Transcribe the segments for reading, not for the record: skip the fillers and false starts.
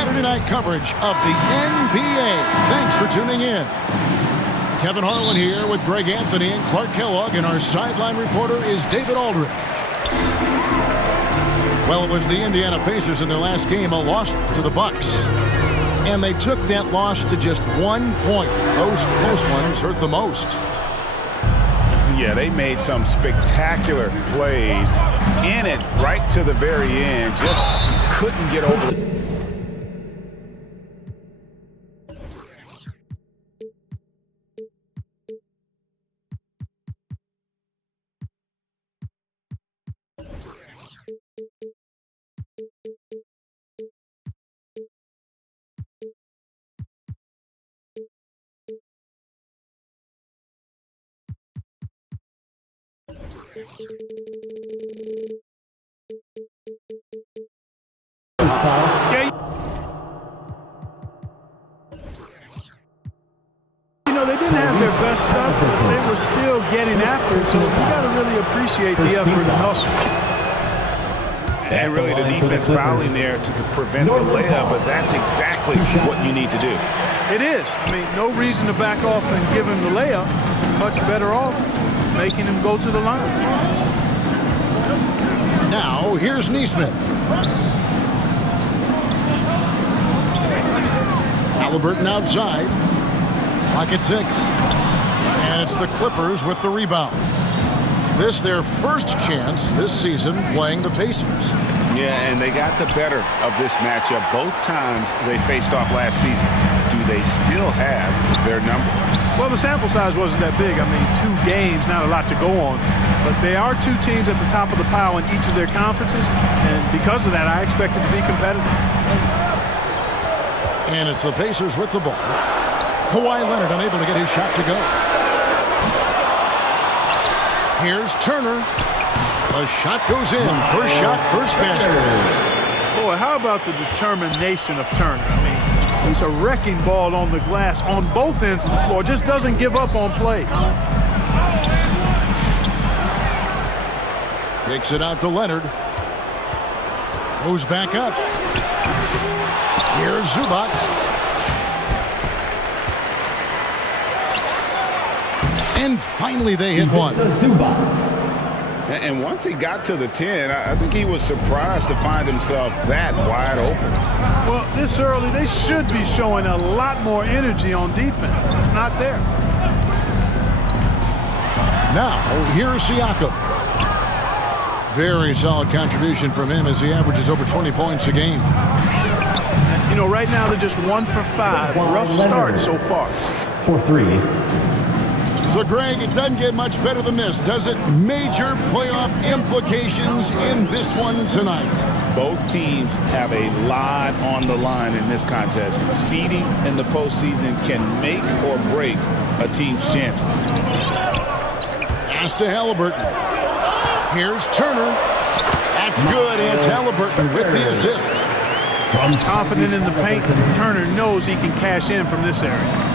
Saturday night coverage of the NBA. Thanks for tuning in. Kevin Harlan here with Greg Anthony and Clark Kellogg, and our sideline reporter is David Aldridge. Well, it was the Indiana Pacers in their last game, a loss to the Bucks. And they took that loss to just 1 point. Those close ones hurt the most. Yeah, they made some spectacular plays in it right to the very end. Just couldn't get over it. You know, they didn't have their best stuff, but they were still getting after it, so you got to really appreciate the effort and hustle. And really the defense fouling there to prevent the layup, but that's exactly what you need to do. It is. I mean, no reason to back off and give him the layup. Much better off making him go to the line. Now, here's Neesmith. Halliburton outside. Pocket 6. And it's the Clippers with the rebound. This their first chance this season playing the Pacers. Yeah, and they got the better of this matchup both times they faced off last season. Do they still have their number? Well, the sample size wasn't that big. I mean, 2 games, not a lot to go on. But they are 2 teams at the top of the pile in each of their conferences. And because of that, I expect it to be competitive. And it's the Pacers with the ball. Kawhi Leonard unable to get his shot to go. Here's Turner. The shot goes in. First shot, first basket. Boy, how about the determination of Turner? I mean, he's a wrecking ball on the glass on both ends of the floor. Just doesn't give up on plays. Takes it out to Leonard. Goes back up. Here's Zubac. And finally they hit one. And once he got to the 10, I think he was surprised to find himself that wide open. Well, this early, they should be showing a lot more energy on defense. It's not there. Now, here's Siakam. Very solid contribution from him as he averages over 20 points a game. You know, right now they're just 1 for 5. Rough start so far. For 3. So, Greg, it doesn't get much better than this, does it? Major playoff implications in this one tonight. Both teams have a lot on the line in this contest. Seeding in the postseason can make or break a team's chances. Pass to Halliburton. Here's Turner. That's good. It's Halliburton with the assist. Confident in the paint, Turner knows he can cash in from this area.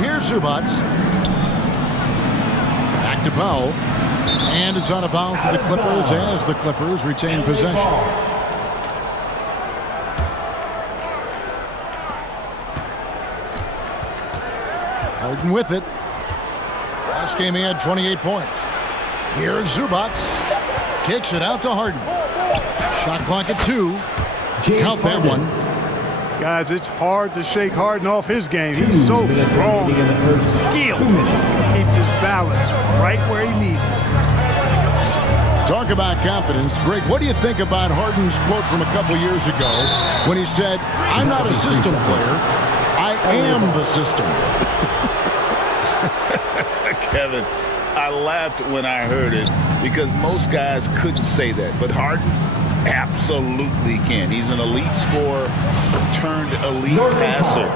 Here's Zubac. Back to Powell. And it's out of bounds to the Clippers as the Clippers retain possession. Harden with it. Last game he had 28 points. Here's Zubac. Kicks it out to Harden. Shot clock at 2. Count that one. Guys, it's hard to shake Harden off his game. He's so strong, skilled. Keeps his balance right where he needs it. Talk about confidence. Greg, what do you think about Harden's quote from a couple years ago when he said, "I'm not a system player, I am the system"? Kevin, I laughed when I heard it because most guys couldn't say that, but Harden absolutely can. He's an elite scorer turned elite passer.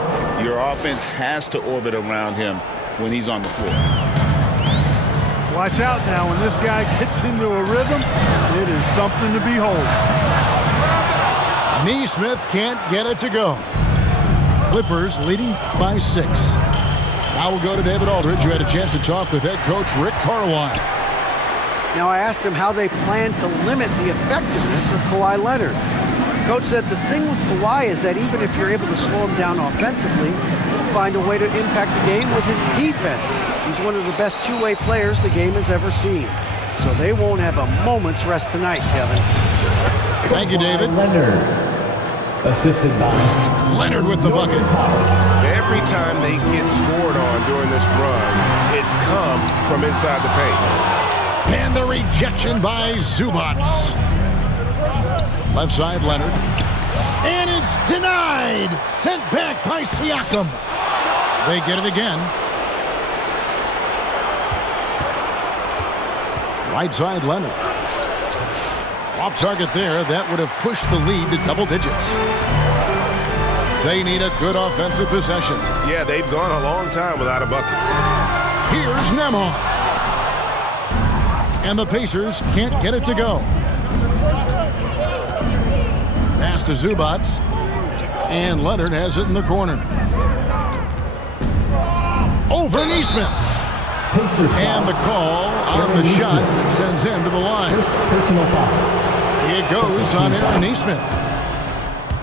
Your offense has to orbit around him when he's on the floor. Watch out now. When this guy gets into a rhythm, it is something to behold. Neesmith can't get it to go. Clippers leading by 6. Now we'll go to David Aldridge, who had a chance to talk with head coach Rick Carlisle. Now, I asked him how they plan to limit the effectiveness of Kawhi Leonard. Coach said the thing with Kawhi is that even if you're able to slow him down offensively, he'll find a way to impact the game with his defense. He's one of the best two-way players the game has ever seen. So they won't have a moment's rest tonight, Kevin. Thank you, David. Leonard, assisted by Leonard with the bucket. Every time they get scored on during this run, it's come from inside the paint. And the rejection by Zubac. Left side, Leonard. And it's denied. Sent back by Siakam. They get it again. Right side, Leonard. Off target there. That would have pushed the lead to double digits. They need a good offensive possession. Yeah, they've gone a long time without a bucket. Here's Nemo. And the Pacers can't get it to go. Pass to Zubac. And Leonard has it in the corner. Over Nesmith. And the call on the shot that sends him to the line. personal foul. It goes on Aaron Nesmith.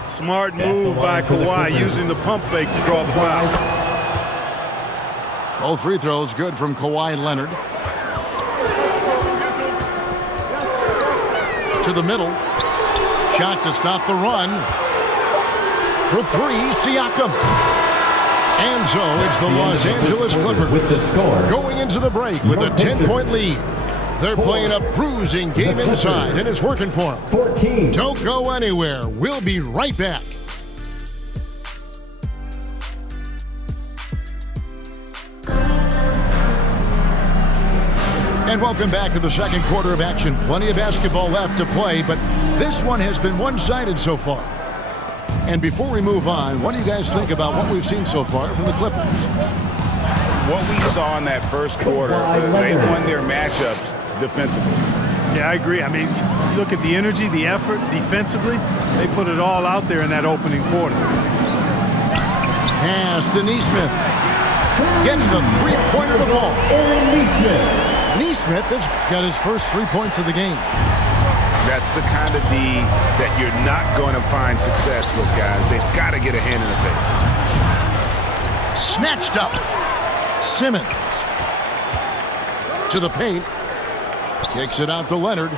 Smart move by Kawhi using the pump fake to draw the foul. Both free throws good from Kawhi Leonard. To the middle. Shot to stop the run. For three, Siakam. And so it's the Los Angeles Clippers with the score. going into the break with a 10-point lead. They're playing a bruising game inside, and it's working for them. 14. Don't go anywhere. We'll be right back. And welcome back to the second quarter of action. Plenty of basketball left to play, but this one has been one-sided so far. And before we move on, what do you guys think about what we've seen so far from the Clippers? What we saw in that first quarter, they won their matchups defensively. Yeah, I agree. I mean, you look at the energy, the effort defensively, they put it all out there in that opening quarter. Pass to Nesmith. Gets the three-pointer to fall. Aaron Nesmith. Nesmith has got his first 3 points of the game. That's the kind of D that you're not going to find success with, guys. They've got to get a hand in the face. Snatched up. Simmons. To the paint. Kicks it out to Leonard.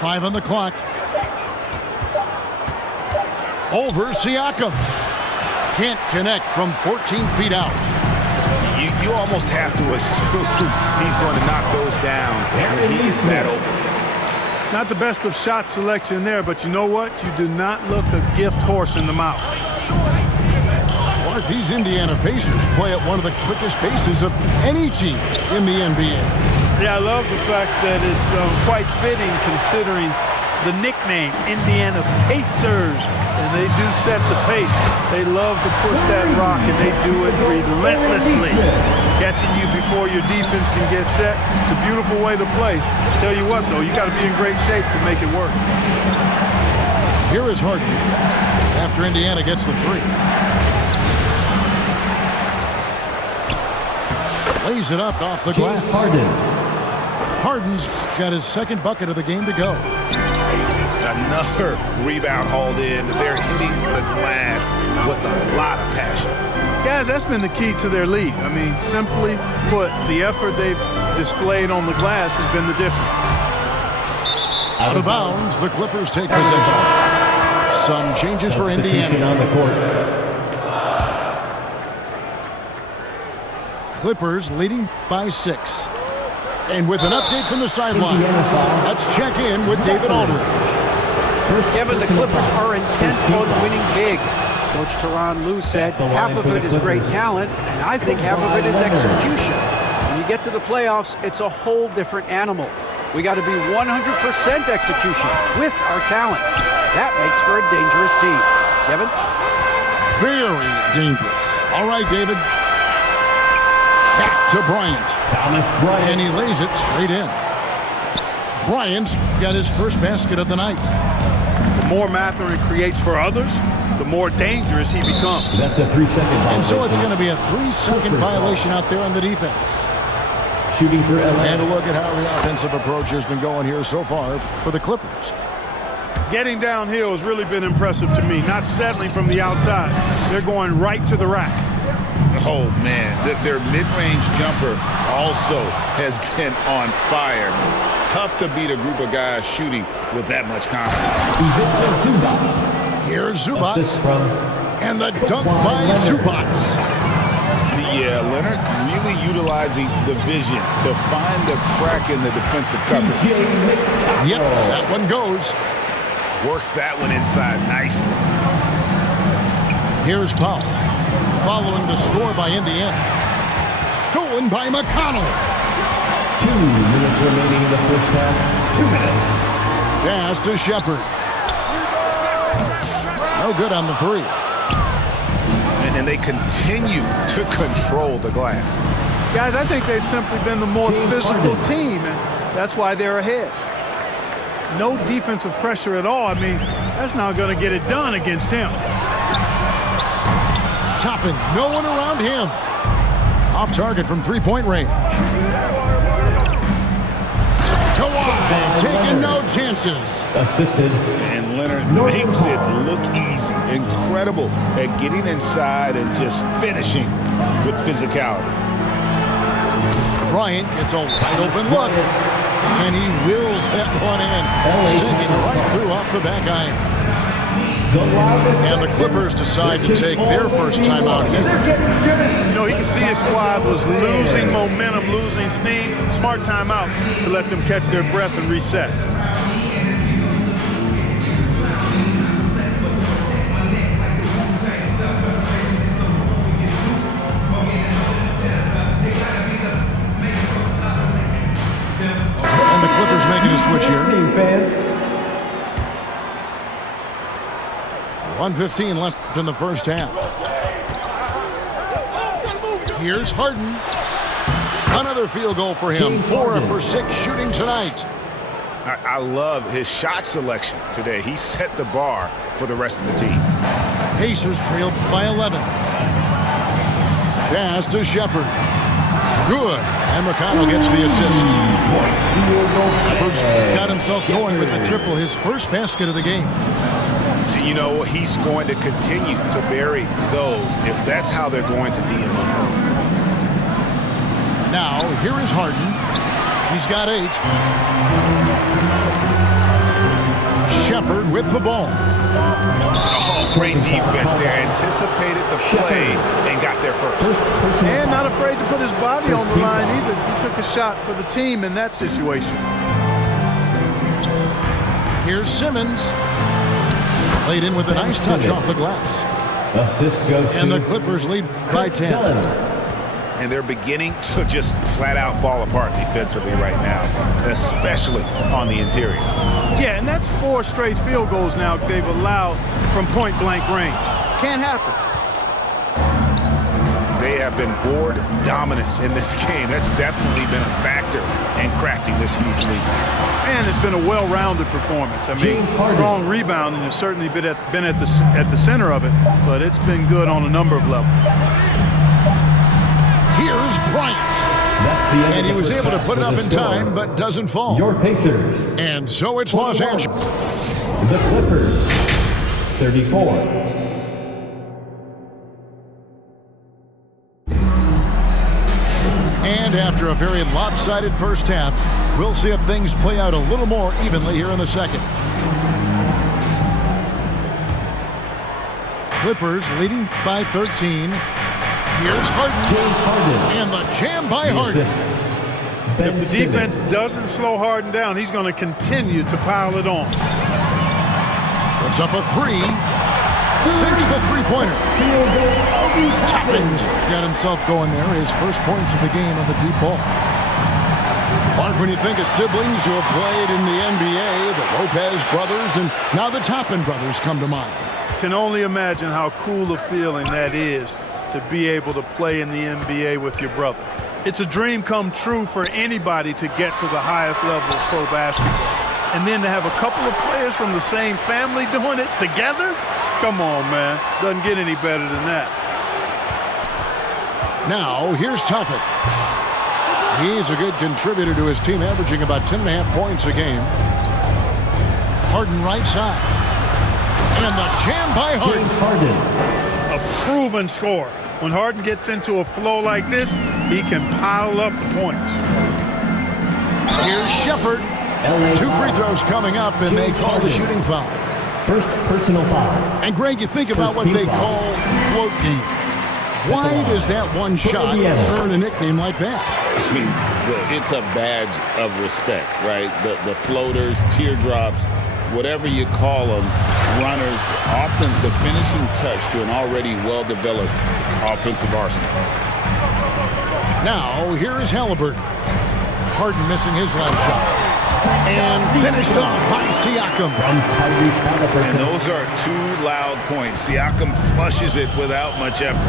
5 on the clock. Over Siakam. Can't connect from 14 feet out. You almost have to assume he's going to knock those down. He's that open. Not the best of shot selection there, but you know what? You do not look a gift horse in the mouth. Mark, these Indiana Pacers play at one of the quickest paces of any team in the NBA. Yeah, I love the fact that it's quite fitting considering the nickname, Indiana Pacers. And they do set the pace. They love to push that rock, and they do it relentlessly. Catching you before your defense can get set. It's a beautiful way to play. Tell you what, though, you got to be in great shape to make it work. Here is Harden after Indiana gets the three. Lays it up off the glass. Harden's got his second bucket of the game to go. Another rebound hauled in. They're hitting the glass with a lot of passion. Guys, that's been the key to their lead. I mean, simply put, the effort they've displayed on the glass has been the difference. Out of bounds, the Clippers take possession. Some changes for Indiana. On the court. Clippers leading by 6. And with an update from the sideline, let's check in with David Aldridge. Kevin, the Clippers are intent on winning big. Coach Tyronn Lue said half of it is great talent, and I think half of it is execution. When you get to the playoffs, it's a whole different animal. We got to be 100% execution with our talent. That makes for a dangerous team. Kevin? Very dangerous. All right, David. Back to Bryant. Thomas Bryant. And he lays it straight in. Bryant's got his first basket of the night. The more Mathurin creates for others, the more dangerous he becomes. That's a 3-second violation. And so it's going to be a 3-second violation out there on the defense. Shooting for LA. And a look at how the offensive approach has been going here so far for the Clippers. Getting downhill has really been impressive to me. Not settling from the outside. They're going right to the rack. Oh, man. Their mid-range jumper also has been on fire. Tough to beat a group of guys shooting with that much confidence. Here's Zubac. Assist from And the dunk by Zubac. Yeah, Leonard really utilizing the vision to find the crack in the defensive coverage. Yep, that one goes. Works that one inside nicely. Here's Powell. Following the score by Indiana. Stolen by McConnell. 2 minutes remaining in the first half. 2 minutes. Pass to Shepard. No good on the three. And they continue to control the glass. Guys, I think they've simply been the more James physical Harden. team, and that's why they're ahead. No defensive pressure at all. I mean, that's not going to get it done against him. Toppin, no one around him. Off target from three-point range. Kawhi taking no chances. Assisted. And Leonard makes it look easy. Incredible at getting inside and just finishing with physicality. Bryant gets a wide open look. And he wills that one in. Sinking right through off the back iron. And the Clippers decide to take their first timeout here. You know, he could see his squad was losing momentum, losing steam. Smart timeout to let them catch their breath and reset. And the Clippers making a switch here. Fans. 1:15 left in the first half. Here's Harden. Another field goal for him. 4 for 6 shooting tonight. I love his shot selection today. He set the bar for the rest of the team. Pacers trailed by 11. Pass to Shepard. Good. And McConnell gets the assist. Shepard's got himself going with the triple, his first basket of the game. You know, he's going to continue to bury those if that's how they're going to deal. Now, here is Harden. He's got 8. Shepard with the ball. Oh, great defense there. Anticipated the play and got there first. And not afraid to put his body on the line either. He took a shot for the team in that situation. Here's Simmons. Laid in with a nice touch off the glass. Assist goes And to the Clippers lead by 10. And they're beginning to just flat out fall apart defensively right now, especially on the interior. Yeah, and that's 4 straight field goals now they've allowed from point-blank range. Can't happen. They have been board dominant in this game. That's definitely been a factor in crafting this huge lead. And it's been a well-rounded performance. I mean, James Harden. strong rebounding has certainly been at the center of it, but it's been good on a number of levels. Here's Bryant. That's the end And of he the was first able to half put it for up the in score. time, but doesn't fall. Your Pacers. And so it's Los Angeles. The Clippers. 34. And after a very lopsided first half, we'll see if things play out a little more evenly here in the second. Clippers leading by 13. Here's Harden. James Harden. And the jam by The Harden. assist. Ben If the defense Simmons. doesn't slow Harden down, he's going to continue to pile it on. Puts up a 3. 6 the three-pointer. Toppins got himself going there. His first points of the game on the deep ball. Hard when you think of siblings who have played in the NBA, the Lopez brothers, and now the Toppin brothers come to mind. Can only imagine how cool a feeling that is to be able to play in the NBA with your brother. It's a dream come true for anybody to get to the highest level of pro basketball. And then to have a couple of players from the same family doing it together? Come on, man. Doesn't get any better than that. Now, here's Toppin. He's a good contributor to his team, averaging about 10.5 points a game. Harden right side. And the jam by Harden. James Harden. A proven scorer. When Harden gets into a flow like this, he can pile up the points. Here's Shepherd. LA 2 free foul. throws coming up, and they James call the Harden. shooting foul. First personal foul. And Greg, you think about First what team they foul. call float game. Why does that one shot Indiana. earn a nickname like that? I mean, it's a badge of respect, right? The floaters, teardrops, whatever you call them, runners, often the finishing touch to an already well-developed offensive arsenal. Now, here is Halliburton. Harden missing his last shot. And finished off by Siakam. From Tyrese Halliburton. And those are 2 loud points. Siakam flushes it without much effort.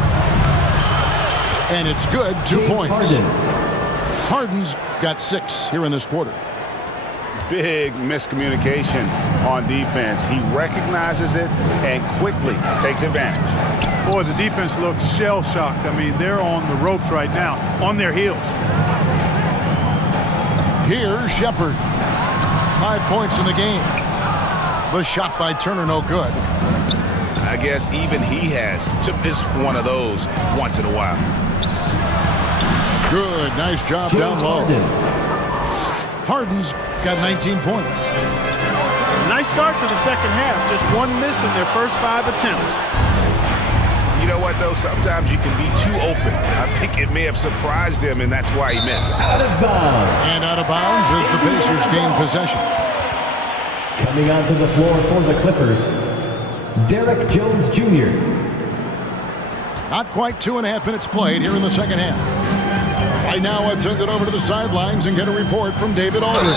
And it's good, 2 James points. Harden. Harden's got 6 here in this quarter. Big miscommunication on defense. He recognizes it and quickly takes advantage. Boy, the defense looks shell-shocked. I mean, they're on the ropes right now, on their heels. Here's Shepherd. 5 points in the game. The shot by Turner, no good. I guess even he has to miss one of those once in a while. Good, nice job James down low. Harden. Harden's got 19 points. Nice start to the second half. Just 1 miss in their first 5 attempts. You know what, though? Sometimes you can be too open. I think it may have surprised him, and that's why he missed. Out of bounds. And out of bounds as the Pacers gain possession. Coming onto the floor for the Clippers, Derek Jones Jr. Not quite 2.5 minutes played here in the second half. Right now, let's send it over to the sidelines and get a report from David Aldridge.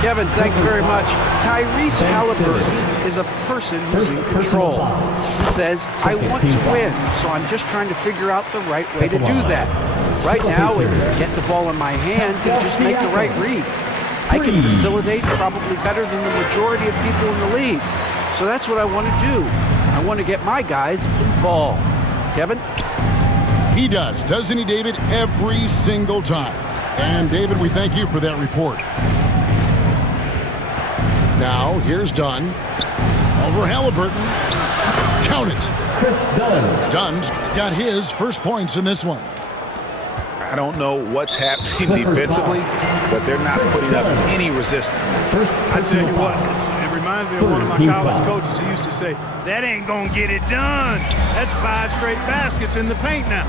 Kevin, thanks very much. Tyrese Halliburton Simmons. is a person who's in First control. personal foul. He says, I Second want team to foul. win, so I'm just trying to figure out the right way to do Second that. Right Second now, it's Pacers. get the ball in my hands and just make the right reads. I can Three. facilitate probably better than the majority of people in the league. So that's what I want to do. I want to get my guys involved. Kevin? He doesn't he, David? Every single time. And, David, we thank you for that report. Now, here's Dunn. Over Halliburton. Count it. Chris Dunn. Dunn's got his first points in this one. I don't know what's happening Clippers defensively, foul. but they're not Chris putting up Dunn. any resistance. First I tell personal you what, foul. it reminds me of one of my Third team college foul. coaches who used to say, that ain't gonna get it done. That's 5 straight baskets in the paint now.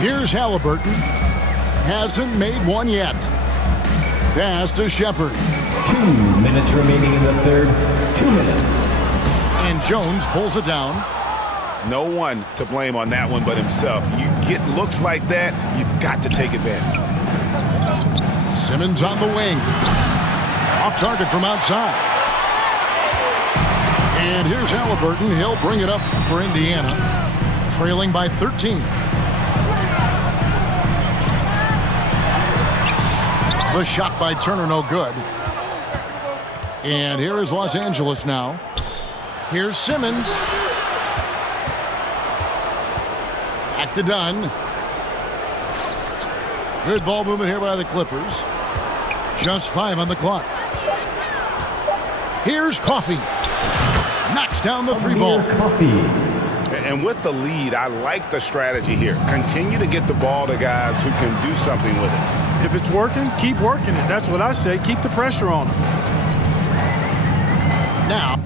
Here's Halliburton. Hasn't made one yet. Pass to Shepherd. 2 minutes remaining in the third. 2 minutes. And Jones pulls it down. No one to blame on that one but himself. You get looks like that, you've got to take advantage. Simmons on the wing. Off target from outside. And here's Halliburton. He'll bring it up for Indiana. Trailing by 13. The shot by Turner, no good. And here is Los Angeles now. Here's Simmons. Back to Dunn. Good ball movement here by the Clippers. Just 5 on the clock. Here's Coffey. Knocks down the 3-ball. Amir Coffey. And with the lead, I like the strategy here. Continue to get the ball to guys who can do something with it. If it's working, keep working it. That's what I say. Keep the pressure on them. Now,